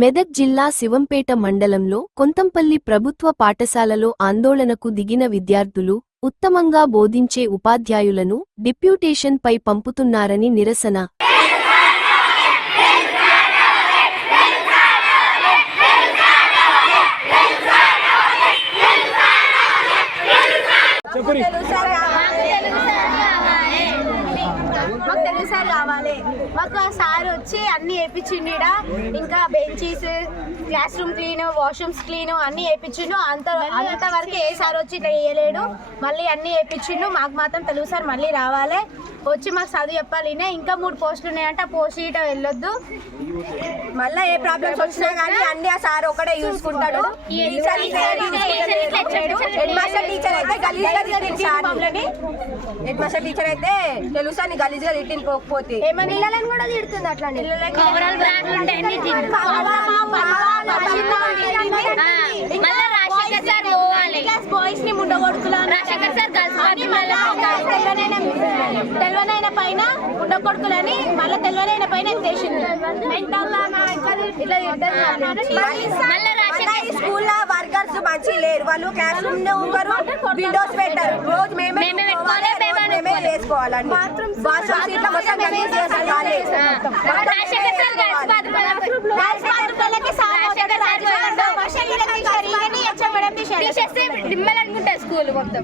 మెదక్ జిల్లా శివంపేట మండలంలో కొంతంపల్లి ప్రభుత్వ పాఠశాలలో ఆందోళనకు దిగిన విద్యార్థులు ఉత్తమంగా బోధించే ఉపాధ్యాయులను డిప్యూటేషన్ పై పంపుతున్నారని నిరసన. మాకు తెలుగు సార్ కావాలి. మాకు ఆ సార్ వచ్చి అన్నీ వేయించిండు. ఇంకా benches, class room clean, washrooms clean అన్నీ వేయించిండు. అంతవరకు ఏ సార్ వచ్చి ఇట్లా చేయలేడు. మళ్ళీ అన్నీ వేయించిండు. మాకు మాత్రం తెలుగు సార్ మళ్ళీ రావాలి, వచ్చి మాకు చదువు చెప్పాలి. ఇంకా 3 పోస్టులు ఉన్నాయంటే ఆ పోస్ట్ ఇట వెళ్ళొద్దు. మళ్ళీ ఏ ప్రాబ్లమ్స్ వచ్చినా కానీ అన్ని ఆ సార్ ఒకటే చూసుకుంటాడు. హెడ్ మాస్టర్ టీచర్ అయితే గలీజ్గా తెలుసు అని గలీజ్గా తిట్టిన పోకపోతే పిల్లలను కూడా తిడుతుంది. అట్లా బాయ్స్ ని తెల్లనైన పైన ఉండకొడుకులని మళ్ళీ తెల్లనైన పైన స్కూల్లో వర్కర్స్ మంచి లేరు. వాళ్ళు క్లాస్ రూమ్ విండోస్ పెట్టారు. రోజు మేమే చేసుకోవాలండి. బాత్రూమ్ సీట్ల మొత్తం గలీజ్ చేస్తారు. స్కూల్ మొత్తం